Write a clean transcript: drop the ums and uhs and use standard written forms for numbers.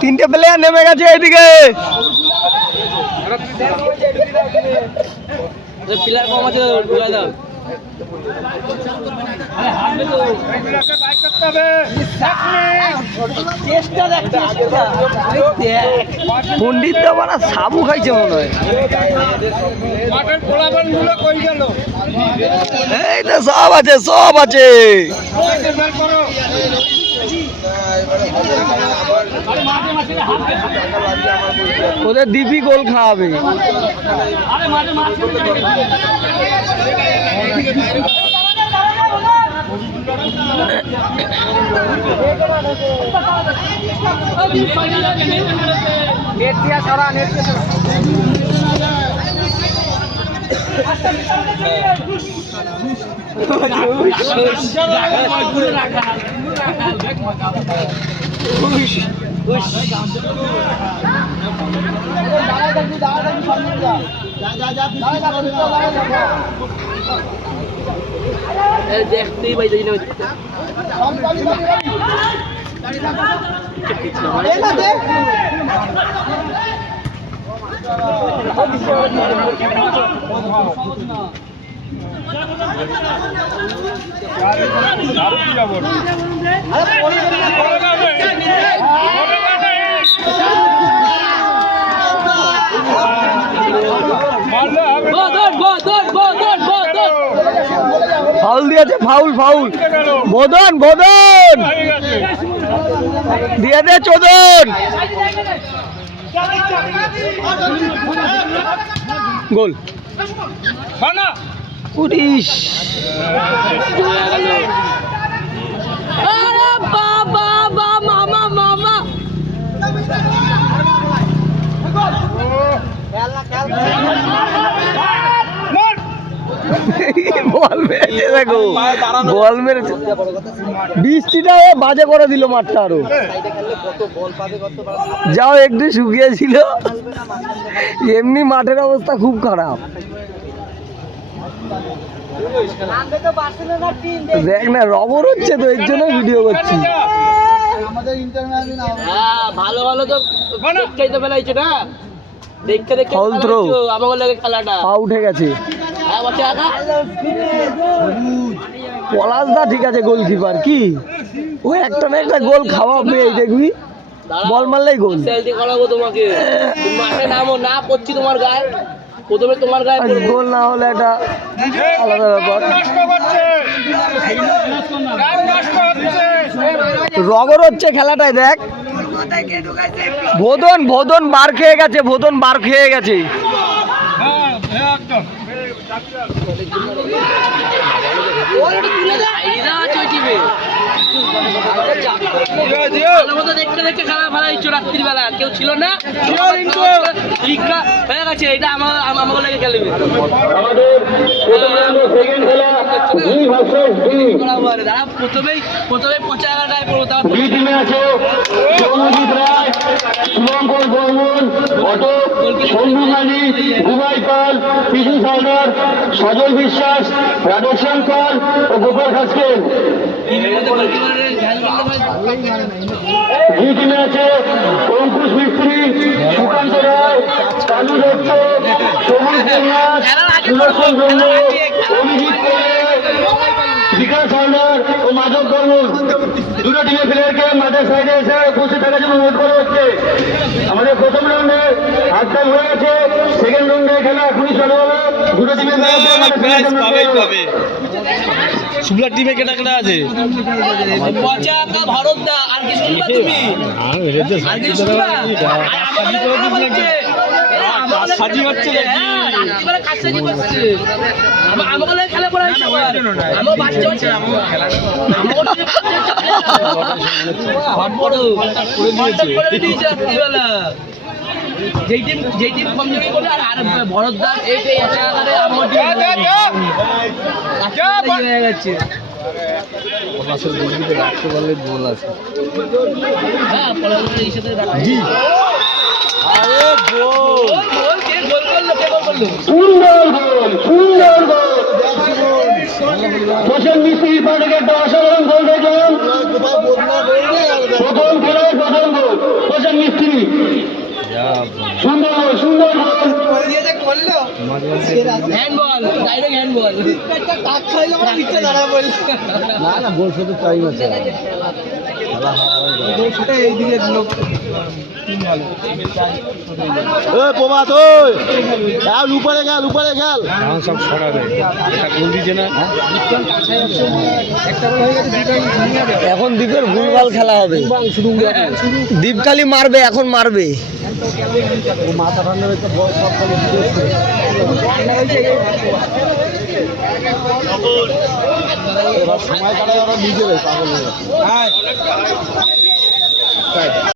তিনটে প্লেয়ার নেমে গেছে এইদিকে। প্লেয়ার কম আছে, পন্ডিত তো মানে সাবু খাইছে মনে হয়। এই তো সব আছে, সব আছে। ওদের দিবি গোল খাওয়াবে। দেখতেই পাই ফাউল দিয়েছে, ফাউল ফাউল। বোদন বোদন দিয়ে দে চোদন। গোল। 19। বাবা মামা মামা বল মেরেছে, দেখো বল মেরেছে। বৃষ্টিটা বাজে করে দিল মাঠটা আরো। যাও একটু শুকিয়েছিল, এমনি মাঠের অবস্থা খুব খারাপ। দেখ না রবর হচ্ছে তো, এর জন্য ভিডিও করছি। ভালো ভালো তো দেখতেই তো বেলাইছে না, দেখতে দেখতে আমাকে লাগে খেলাটা উঠে গেছে। পলাশদা ঠিক আছে গোলকিপার, কি ও একটা না একটা গোল খাওয়াবে, দেখবি বল মারলেই গোল। সেলফি করাবো তোমাকে, মাঠে নামো না পড়ছি তোমার গায়ে, প্রথমে তোমার গায়ে গোল না হলে একটা আলাদা ব্যাপার। রগর হচ্ছে খেলাটায়, দেখ ভোদন ভোদন বার খেয়ে গেছে, ভোদন বার খেয়ে গেছে। দেখতে দেখতে খেলা ফেলা দিচ্ছ রাত্রিবেলা, কেউ ছিল না হয়ে গেছে। এটা আমার লাগে খেলবে। প্রথমেই 11টায় পড়বো, সজল বিশ্বাস, রাধেশ্যাম পাল ও গোপাল খাসকেল। দুই টিমে আছে অঙ্কুশ মিস্ত্রি, সুকান্ত রায়, কালু দত্ত, সবুজ দেবনাথ, সুদর্শন ব্রহ্ম, অভিজিৎ বিকাশ হালদার ও মাধব বর্মন। দুটো টিমের প্লেয়ারকে মাঠের সাইডে এসে উপস্থিত থাকার জন্য অনুরোধ করা হচ্ছে। আমাদের প্রথম রাউন্ডে হাততাল হয়ে গেছে, সেকেন্ড রাউন্ডে খেলা এখনই শুরু হবে। দুটো টিমের শুক্লার টিমে কেটা কেটা আছে? ভারত দা আর কি শুনবা তুমি? আর কি শুনবা? সাজি হচ্ছে আমাকে খেলা করা হয়েছে, আমার বাচ্চা বাচ্চা যেই টিম কম জায়গায় করবে আর ভরতদার এই একাগারে আমার হয়ে গেছে। রাখতে পারলে গোল আছে। হ্যাঁ এই সাথে সুন্দর গোল, সুন্দর গোল। হোসেন মিস্ত্রির পা থেকে একটা অসাধারণ গোল দেখলাম। হ্যান্ড বল, ডাইরেক্ট হ্যান্ড বল। না না গোল শুধু টাইম আছে প্রভাত উপরে গেল সব সরাবে গোল দিচ্ছে না এখন দ্বীপের ভুলভাল খেলা হবে দ্বীপ খালি মারবে এখন মারবে মাথা ঠান্ডা হয়েছে সময় কাটায় ওরা নিজে